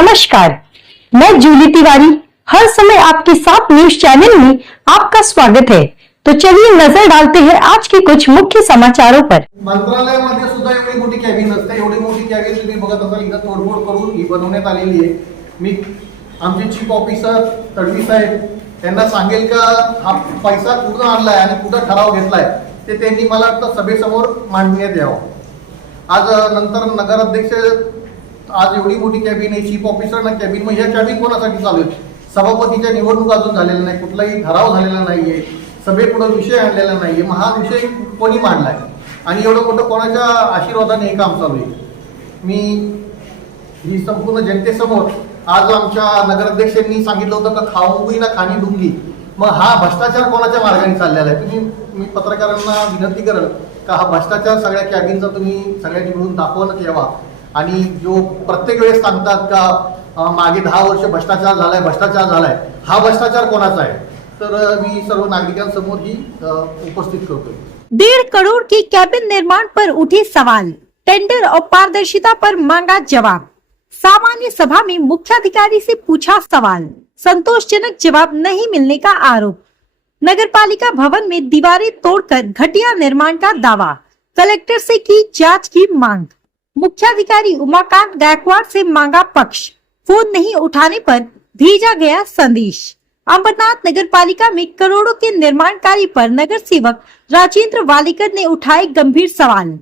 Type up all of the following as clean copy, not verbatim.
नमस्कार, मैं जूली तिवारी हर समय आपके साथ न्यूज चैनल में आपका स्वागत है। तो चलिए नजर डालते हैं आज के कुछ मुख्य समाचारों पर। मंत्रालयामध्ये सुद्धा एवढी मोठी कॅबिन असते, एवढी मोठी कॅबिन तुम्ही बघत असाल इथं तोडफोड करून ही बनवण्यात आलेली आहे। मी आमचे चीफ ऑफिसर तडवी साहेब यांना सांगेल का हा पैसा कुठून आणलाय आणि कुठं ठराव घेतलाय ते त्यांनी मला आता सभेसमोर मांडण्यात यावं। आज नंतर नगराध्यक्ष आज एवढी मोठी कॅबिन आहे, चीफ ऑफिसर ना कॅबिन, मग ह्या कॅबिन कोणासाठी चालू आहे? सभापतीच्या निवडणूक अजून झालेल्या नाही, कुठलाही ठराव झालेला नाहीये, सभेपुढे विषय आणलेला नाहीये, मग हा विषय कोणी मांडलाय आणि एवढं मोठं कोणाच्या आशीर्वादाने हे काम चालू आहे? मी ही संपूर्ण जनतेसमोर आज आमच्या नगराध्यक्षांनी सांगितलं होतं का खाऊंगी ना खाणी डुंगी, मग हा भ्रष्टाचार कोणाच्या मार्गाने चाललेला आहे? मी पत्रकारांना विनंती करेन का हा भ्रष्टाचार सगळ्या कॅबिनचा तुम्ही सगळ्यांनी मिळून दाखवण्यात यावा। आणि जो प्रत्येक वेळेस सांगतात का मागे 10 वर्ष भ्रष्टाचार झालाय, हा भ्रष्टाचार कोणाचा आहे? तर मी सर्व नागरिकांसमोर ही उपस्थित करतो। 1.5 करोड़ की कैबिन निर्माण पर उठे सवाल, टेंडर और पारदर्शिता पर मांगा जवाब। सामान्य सभा में मुख्याधिकारी से पूछा सवाल, संतोषजनक जवाब नहीं मिलने का आरोप। नगरपालिका भवन में दीवारें तोड़कर घटिया निर्माण का दावा, कलेक्टर से की जांच की मांग। मुख्याधिकारी उमाकांत गायकवाड़ से मांगा पक्ष, फोन नहीं उठाने पर भेजा गया संदेश। अंबरनाथ नगर पालिका में करोड़ों के निर्माण कार्य पर नगर सेवक राजेंद्र वालेकर ने उठाए गंभीर सवाल,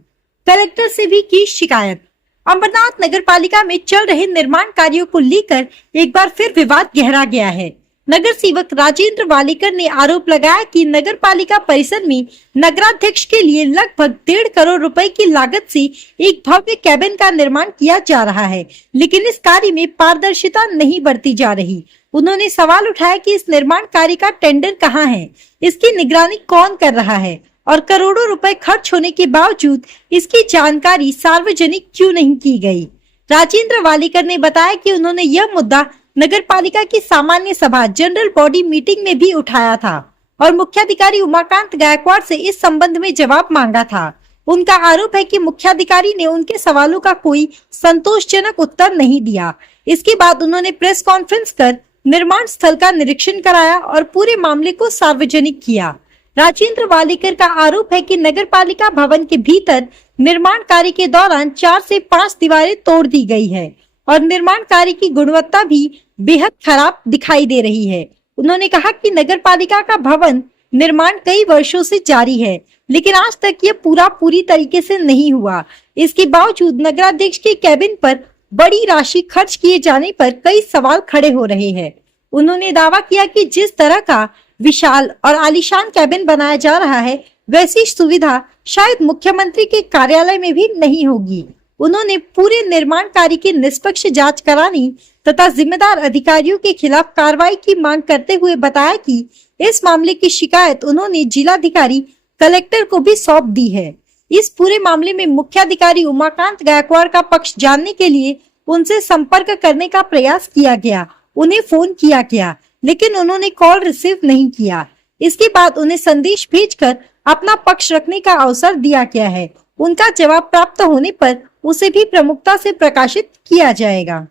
कलेक्टर से भी की शिकायत। अंबरनाथ नगर पालिका में चल रहे निर्माण कार्यों को लेकर एक बार फिर विवाद गहरा गया है। नगर सेवक राजेंद्र वालेकर ने आरोप लगाया कि नगर पालिका परिसर में नगराध्यक्ष के लिए लगभग 1.5 करोड़ रुपए की लागत से एक भव्य कैबिन का निर्माण किया जा रहा है, लेकिन इस कार्य में पारदर्शिता नहीं बरती जा रही। उन्होंने सवाल उठाया कि इस निर्माण कार्य का टेंडर कहां है, इसकी निगरानी कौन कर रहा है और करोड़ों रुपए खर्च होने के बावजूद इसकी जानकारी सार्वजनिक क्यों नहीं की गई। राजेंद्र वालेकर ने बताया कि उन्होंने यह मुद्दा नगर पालिका की सामान्य सभा जनरल बॉडी मीटिंग में भी उठाया था और मुख्याधिकारी उमाकांत गायकवाड़ से इस संबंध में जवाब मांगा था। उनका आरोप है कि मुख्याधिकारी ने उनके सवालों का कोई संतोषजनक उत्तर नहीं दिया। इसके बाद उन्होंने प्रेस कॉन्फ्रेंस कर निर्माण स्थल का निरीक्षण कराया और पूरे मामले को सार्वजनिक किया। राजेंद्र वालेकर का आरोप है कि नगर पालिका भवन के भीतर निर्माण कार्य के दौरान 4 से 5 दीवारें तोड़ दी गई है और निर्माण कार्य की गुणवत्ता भी बेहद खराब दिखाई दे रही है। उन्होंने कहा कि नगर पालिका का भवन निर्माण कई वर्षों से जारी है, लेकिन आज तक ये पूरी तरीके से नहीं हुआ। इसके बावजूद नगराध्यक्ष के कैबिन पर बड़ी राशि खर्च किए जाने पर कई सवाल खड़े हो रहे हैं। उन्होंने दावा किया कि जिस तरह का विशाल और आलीशान कैबिन बनाया जा रहा है, वैसी सुविधा शायद मुख्यमंत्री के कार्यालय में भी नहीं होगी। उन्होंने पूरे निर्माण कार्य की निष्पक्ष जांच कराने तथा जिम्मेदार अधिकारियों के खिलाफ कार्रवाई की मांग करते हुए बताया कि इस मामले की शिकायत उन्होंने जिलाधिकारी कलेक्टर को भी सौंप दी है। इस पूरे मामले में मुख्याधिकारी उमाकांत गायकवाड़ का पक्ष जानने के लिए उनसे संपर्क करने का प्रयास किया गया, उन्हें फोन किया गया, लेकिन उन्होंने कॉल रिसीव नहीं किया। इसके बाद उन्हें संदेश भेजकर अपना पक्ष रखने का अवसर दिया गया है। उनका जवाब प्राप्त होने पर उसे भी प्रमुखता से प्रकाशित किया जाएगा।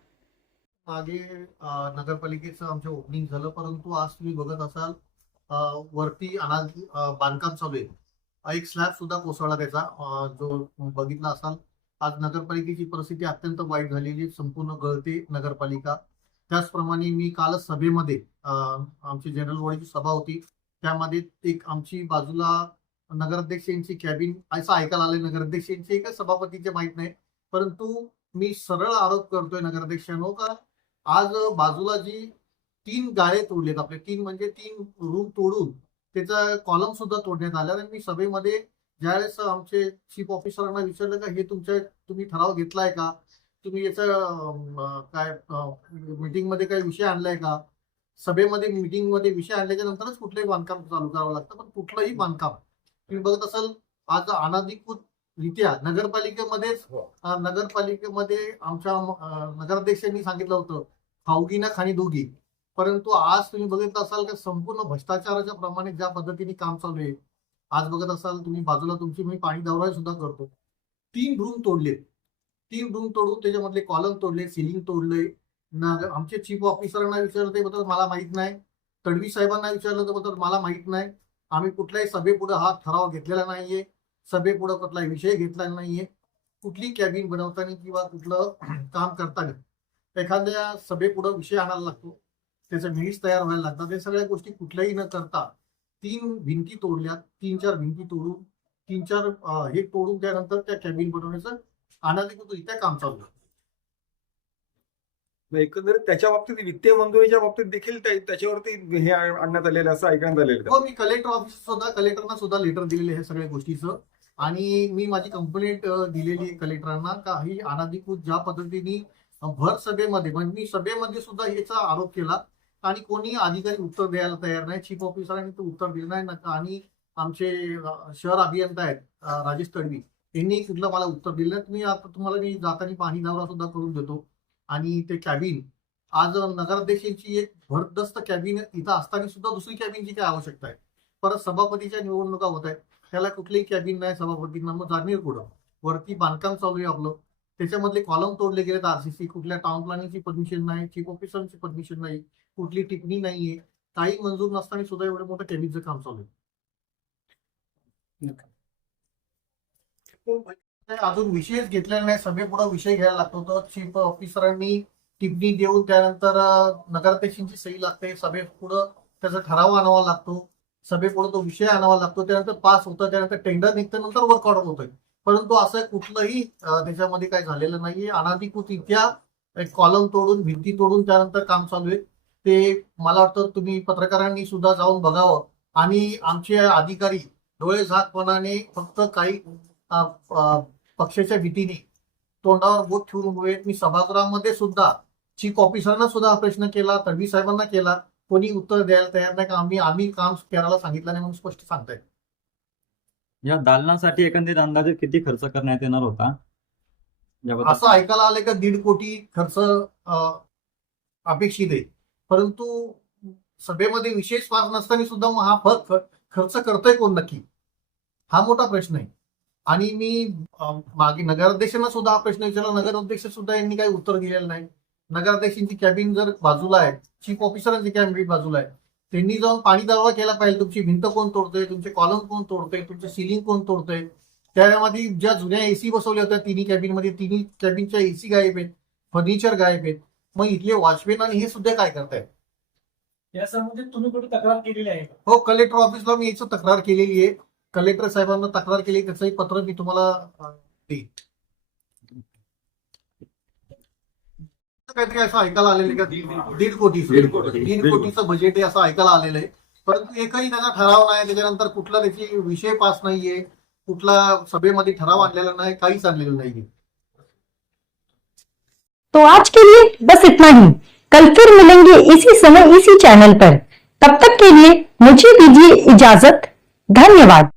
मागे नगरपालिकेचं आमचं ओपनिंग झालं, परंतु आज तुम्ही बघत असाल वरती अनाज बांधकाम चालू आहे। एक स्लॅब सुद्धा कोसळला त्याचा, जो बघितला असाल। आज नगरपालिकेची परिस्थिती अत्यंत वाईट झालेली, संपूर्ण गळते नगरपालिका। त्याचप्रमाणे मी कालच सभेमध्ये आमची जनरल बॉडीची सभा होती, त्यामध्ये एक आमची बाजूला नगराध्यक्षांची कॅबिन असं ऐकायला आले, नगराध्यक्षांची का सभापतीचे माहित नाही, परंतु मी सरळ आरोप करतोय नगराध्यक्षांनो का आज बाजूला जी 3 गाळे तोडलेत, आपले 3 म्हणजे 3 रूम तोडून त्याचा कॉलम सुद्धा तोडण्यात आला। आणि मी सभेमध्ये ज्यावेळेस आमचे चीफ ऑफिसरांना विचारलं का हे तुम्ही ठराव घेतलाय का, तुम्ही याचा काय मीटिंग मध्ये काही विषय आणलाय का, सभेमध्ये मीटिंग मध्ये विषय आणल्याच्या नंतरच कुठलंही बांधकाम चालू करावं लागतं, पण कुठलंही बांधकाम तुम्ही बघत असाल आज अनाधिकृत रित्या नगरपालिकेमध्ये आमच्या नगराध्यक्षांनी सांगितलं होतं खाऊगी ना खाणी दोघी, परंतु आज तुम्ही बघत असाल की संपूर्ण भ्रष्टाचाराच्या प्रमाणे ज्या पद्धतीने काम चालू आहे। आज बघत असाल तुम्ही बाजूला तुमची मी पाणी दौरा सुद्धा करतो, 3 रूम तोडले, 3 रूम तोडून त्याच्यामधले कॉलम तोडले, सिलिंग तोडले, आमचे चीफ ऑफिसरांना विचारलं ते बद्दल मला माहित नाही, तडवी साहेबांना विचारलं तर बद्दल मला माहित नाही. आम्ही कुठल्याही सभेपुढे हा ठराव घेतलेला नाहीये, सभेपुढे कुठलाही विषय घेतलेला नाहीये. कुठली कॅबिन बनवताना किंवा कुठलं काम करताना एखाद्या सभेपुढे विषय आणायला लागतो, त्याचे मिनिट्स तयार व्हायला लागतात. हे सगळ्या गोष्टी कुठल्याही न करता 3 भिंती तोडल्या, 3-4 भिंती तोडून 3-4 हे तोडून त्यानंतर त्या कॅबिन बनवण्याचं अनाधिकृतरित्या काम चालू आहे. एकंदरीत त्याच्या बाबतीत वित्तीय मंजुरीच्या बाबतीत देखील त्याच्यावरती हे आणण्यात आलेलं असं ऐकण्यात आलेलं. हो, मी कलेक्टरना सुद्धा लेटर दिलेले आहे सगळ्या गोष्टीचं, आणि मी माझी कंप्लेंट दिलेली कलेक्टरांना. काही अनाधिकृत ज्या पद्धतीने भर सभेमध्ये, म्हणजे मी सभेमध्ये सुद्धा याचा आरोप केला आणि कोणी अधिकारी उत्तर द्यायला तयार नाही. चीफ ऑफिसरांनी तर उत्तर दिलं नाही, आणि आमचे शहर अभियंता आहेत राजेश तडवी, यांनी कुठलं मला उत्तर दिलं नाही. तुम्ही आता तुम्हाला मी जाताना पाणी दौरा सुद्धा करून देतो. आणि ते कॅबिन आज नगराध्यक्षांची एक भरदस्त कॅबिन इथं असताना सुद्धा दुसरी कॅबिनची काय आवश्यकता आहे? परत सभापतीच्या निवडणुका होत आहेत, त्याला कुठलीही कॅबिन नाही सभापतींना, मग जाणीव पुढं. वरती बांधकाम चालू आहे आपलं, त्याच्यामधले कॉलम तोडले गेलेत आरसीसी, कुठल्या टाउन प्लॅनिंगची परमिशन नाही, चीफ ऑफिसरची परमिशन नाही, कुठली टिप्पणी नाहीये, काही मंजूर नसताना सुद्धा एवढं मोठं कॅबिनचं काम चालू आहे. अजून विषयच घेतलेला नाही, सभेपुढे विषय घ्यायला लागतो. तर चीफ ऑफिसरांनी टिप्पणी देऊन त्यानंतर नगराध्यक्षांची सही लागते, सभेपुढं त्याचा ठराव आणावा लागतो, सभेपुढे तो विषय आणावा लागतो, त्यानंतर पास होतं, त्यानंतर टेंडर निघतं, नंतर वर्क ऑर्डर होतोय. परंतु असं कुठलंही त्याच्यामध्ये काय झालेलं नाहीये. अनाधिकृतरित्या एक कॉलम तोडून, भिंती तोडून त्यानंतर काम चालू आहे. ते मला वाटतं तुम्ही पत्रकारांनी सुद्धा जाऊन बघावं. आणि आमचे अधिकारी डोळे झाकपणाने फक्त काही पक्षाच्या भीतीने तोंडावर बोट ठेवून उभे आहेत. मी सभागृहामध्ये सुद्धा चीफ ऑफिसरांना सुद्धा हा प्रश्न केला, तडवी साहेबांना केला, कोणी उत्तर द्यायला तयार नाही. का आम्ही काम करायला सांगितलं नाही म्हणून स्पष्ट सांगतायत. या दालनासाठी एकंदरीत अंदाजे किती खर्च करण्यात येणार होता? असं ऐकायला आलं का 1.5 कोटी खर्च अपेक्षित आहे. परंतु सभेमध्ये विशेष पास नसताना सुद्धा मग हा खर्च करतोय कोण नक्की, हा मोठा प्रश्न आहे. आणि मी मागे नगराध्यक्षांना सुद्धा हा प्रश्न विचारला, नगराध्यक्ष सुद्धा यांनी काही उत्तर दिलेलं नाही. नगराध्यक्षांची कॅबिन जर बाजूला आहे, चीफ ऑफिसरांची कॅबिन बाजूला आहे, त्यांनी जाऊन पाणी दावा केला पाहिजे. तुमची भिंत कोण तोडतोय, तुमचे कॉलम कोण तोडतोय, तुमचे सिलिंग कोण तोडतोय. त्यामध्ये ज्या जुन्या एसी बसवल्या होत्या तिन्ही कॅबिनमध्ये, तिन्ही कॅबिनच्या एसी गायब आहेत, फर्निचर गायब आहेत. मग इथले वॉचमॅन आणि हे सुद्धा काय करतायत? या संबंधित तुम्ही कुठे तक्रार केलेली आहे? हो, कलेक्टर ऑफिसला मी याची तक्रार केलेली आहे. कलेक्टर साहेबांना तक्रार केली, त्याचंही पत्र मी तुम्हाला देईन. काहीतरी असं ऐकायला आलेलं का 1.5 कोटीचं बजेट आहे असं ऐकायला आलेलं आहे. परंतु एकही त्याचा ठराव नाही, त्याच्यानंतर कुठला त्याची विषय पास नाहीये, कुठला सभेमध्ये ठराव आणलेला नाही, काहीच आणलेलं नाहीये. तो आज के लिए बस इतना ही. कल फिर मिलेंगे इसी समय इसी चैनल पर. तब तक के लिए मुझे दीजिए इजाजत. धन्यवाद.